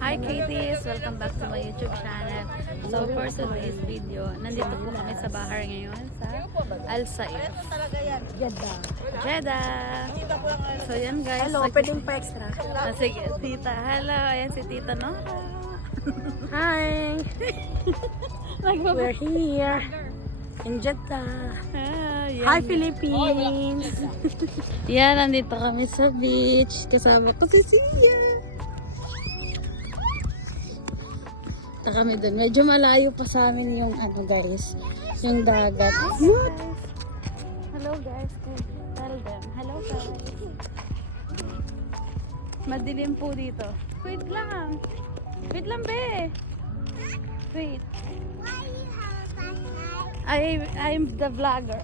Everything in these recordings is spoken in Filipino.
Hi Katie's! Welcome back to my YouTube channel. So for today's video, nandito po kami sa bahar ngayon sa Al Saif, Jeddah. So yan guys. Hello, pwedeng pa extra. Sige, tita. Hello, ayan si tita Nora. Hi! We're here in Jeddah. Yan. Hi, Philippines! Yan, nandito kami sa beach. Kasama ko si Sia. Punta kami dun. Medyo malayo pa sa amin yung ano guys, yung dagat. What? Hello guys. Tell them. Hello guys. Madilim po dito. Wait lang. Wait lang be. Wait. I'm the vlogger.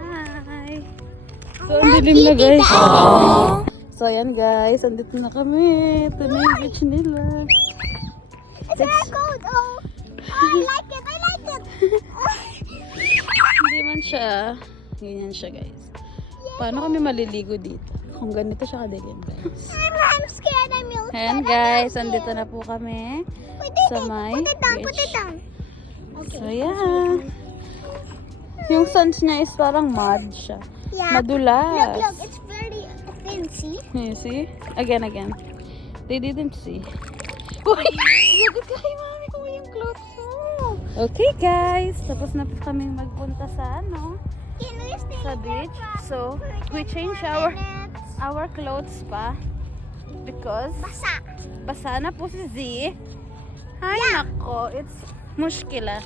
Hi. So, ang dilim na guys. So, ayan guys. Andito na kami. Ito na yung beach nila. I like it! I like it! Hindi man siya. Ganyan siya guys. Paano kami maliligo dito? Kung ganito siya kadilim guys. I'm scared. I'm real scared. Ayan guys. Andito na po kami. Sa may Put it down. Put beach. it down. Okay. So, yeah. Yung sands niya is parang mud siya. Yeah. Madulas. Look, it's very thin, see? You see? Again. They didn't see. Uy! Lagot ka kay mami kung yung clothes mo. Okay guys. Tapos na po kami magpunta sa ano? Can we stay Sa there beach. for So, we 24 change minutes? our clothes pa. Because Basa. basa na po si Z. Ay nako. It's mushkila.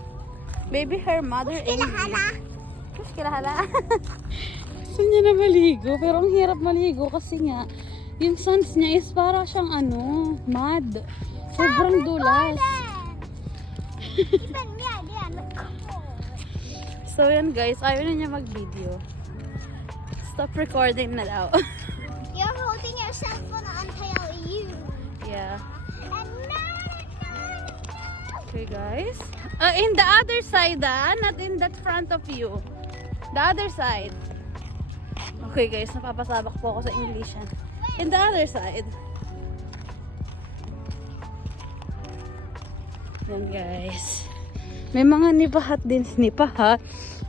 Maybe her mother Ilahala. Mushkila hala. Gusto niya na maligo. Pero ang hirap maligo kasi nga yung sands niya is para siyang ano, mud. Sobrang dulas. Even me, yeah, look. So yan guys, ayaw na niya mag-video. Stop recording na daw. You're holding your cell phone until you. Yeah. And Okay guys. In the other side not in that front of you. The other side. Okay guys, napapasabak po ako sa English yan. In the other side. Yan guys. May mga nipahat din. Nipahat.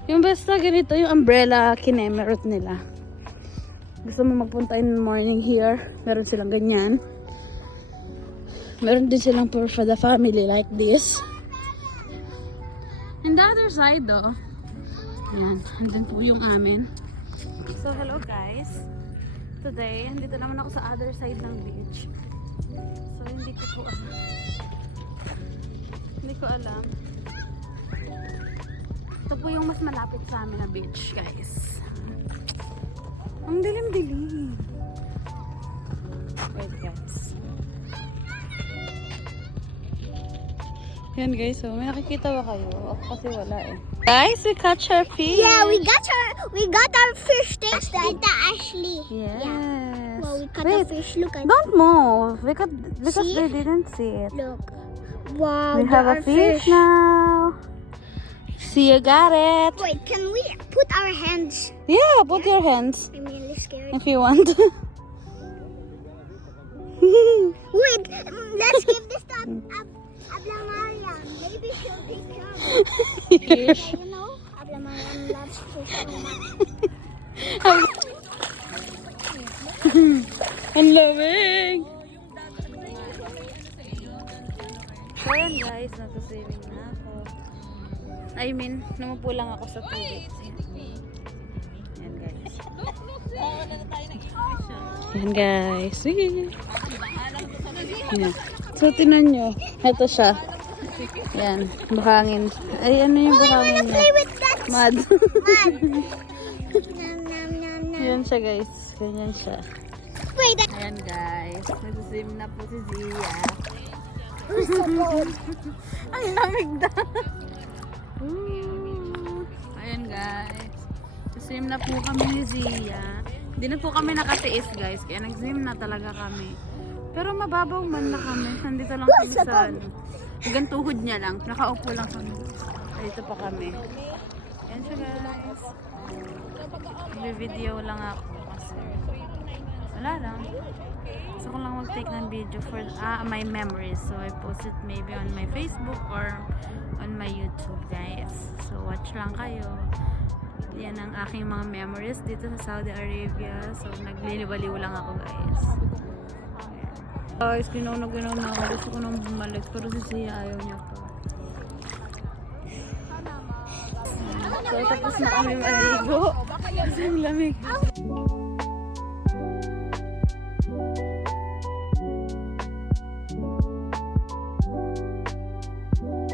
Yung basta ganito yung umbrella kinemerot nila. Gusto mo magpunta in the morning here. Meron silang ganyan. Meron din silang for the family like this. And the other side though. Yan. Andun po yung amin. So hello guys. Today, andito naman ako sa other side ng beach. So hindi ko po alam. Hindi ko alam. Ito po yung mas malapit sa amin na beach guys. Ang dilim-dilim. Wait guys. Yan guys, so may nakikita ba kayo? Ako kasi wala eh. Guys, we catch our fish. yeah, we got our fish taste. Tita Ashley. Yes. Yeah. Well, we caught Wait, a fish. Look at don't move because See? they didn't see it. Look. Wow, We have a there are fish now. See, you got it. Wait, can we put our hands? Yeah, put your hands I'm really scared. if you want. Wait, let's give this to Abla Mariam. Maybe she'll take care of it. Fish. You know, Abla Mariam loves fish so much. Ang lamig. So yan guys, nagsuswimming na ako. I mean, numupo lang ako sa tubig. Yan guys. Yan guys. Sige. Yan. So tinan nyo. Ito siya. Yan. Buhangin. Ay, ano yung buhangin niya? Play with that Mud. mud. Nom, nom, nom, nom. Yan siya guys. Ganyan siya. Wait, Ayan guys. Nagsuswim na po si Zia. who's so cold? Ang lamig na. Ayan guys. Nag-swim na po kami ni Zia. Hindi na po kami nakatiis guys. Kaya nag-swim na talaga kami. Pero mababaw man na kami. Nandito lang kami sa ano. Hanggang tuhod niya lang. Nakaupo lang kami. Dito pa kami. Ayan siya guys. Video lang ako. Kasi wala wala lang. Gusto ko lang mag-take ng video for my memories. So, I post it maybe on my Facebook or on my YouTube, guys. So, watch lang kayo. Yan ang aking mga memories dito sa Saudi Arabia. So, nagliliwaliw lang ako, guys. Ayan. Guys, ginaw na ako. Gusto ko nang bumalik. Pero si Sia ayaw niya pa. So, tapos na kami maligo. Kasi ang lamig.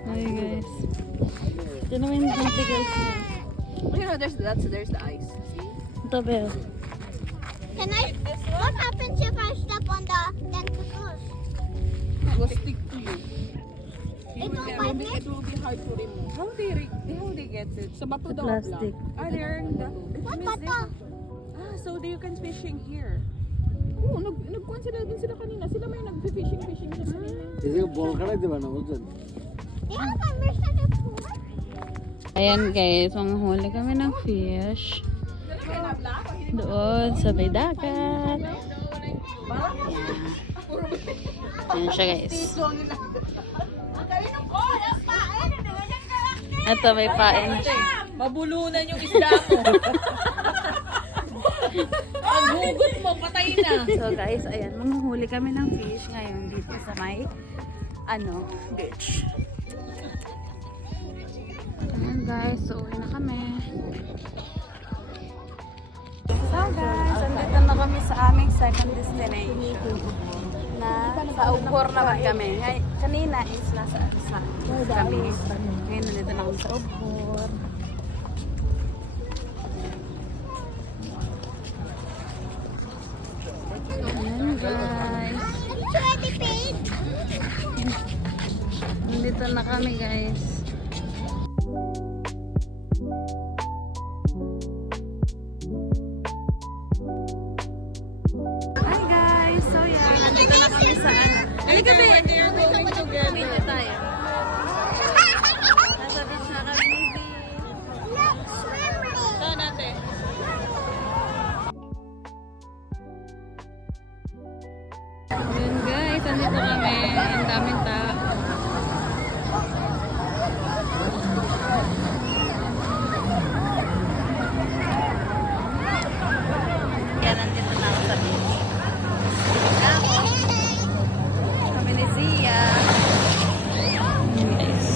Hi guys. Ito naman yung konti guys. You know, there's the ice. See? Ito ba? Can I? What happens if I step on the tentacles? It will stick to you. It will bite me? It will be hard to remove. How they get it? Sa bato Sa daw plastic. lang. They're in the... What bato? So you can fishing here. Oo, nagkuhan sila din sila kanina. Sila may nag-fishing sa kanina. এদিকে বল কাটাই দেবে না বুঝছেন They have a mission to pull. Ayan guys, manghuli kami ng fish. Doon sa may dagat. Ayan siya guys. Ito may pain. Mabulunan yung isda mo. Ang hugot mo, patay na. So guys, ayan, manghuli kami ng fish ngayon dito sa may beach. Ayan guys, so uwi na kami. So guys, andito na kami sa aming second destination. Na sa Ubhor naman kami. Kanina is nasa kami. Ngayon nandito na kami sa Ubhor. Ayan guys. It's already paid. Nandito na kami guys. Hi guys! So yeah, nandito na kami sa Halika ba? Video tayo. Nasa beach na kami ni V. Look, swimming. Yun guys, nandito kami. Ang daming tao. Kaya nandito na ako sa beach. Kami ni Zia. Guys.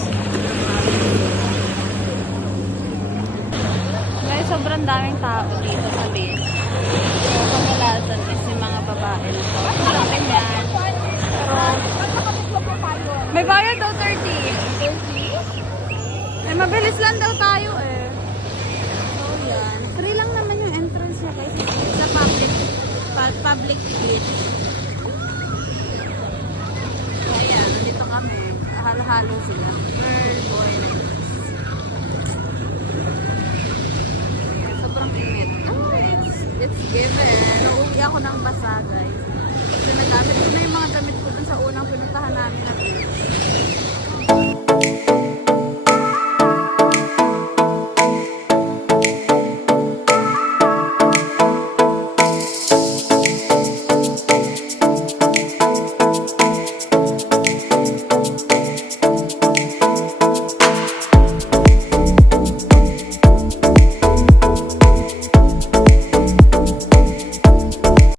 Guys, sobrang daming tao dito sa beach. So, kamalasan is yung mga babae na to. Marami yan. Pero, may bayad daw 30. 30? Eh, mabilis lang daw tayo eh. So, yan. Free lang naman yung entrance niya guys. Sa public beach. So, ayan. Nandito kami. Halo-halo sila. Girl, boy, like this. Sobrang init. Oh, it's given. Uuwi ako ng basa, guys. Kasi nagamit ko na yung mga damit ko dun sa unang pinuntahan namin na beach.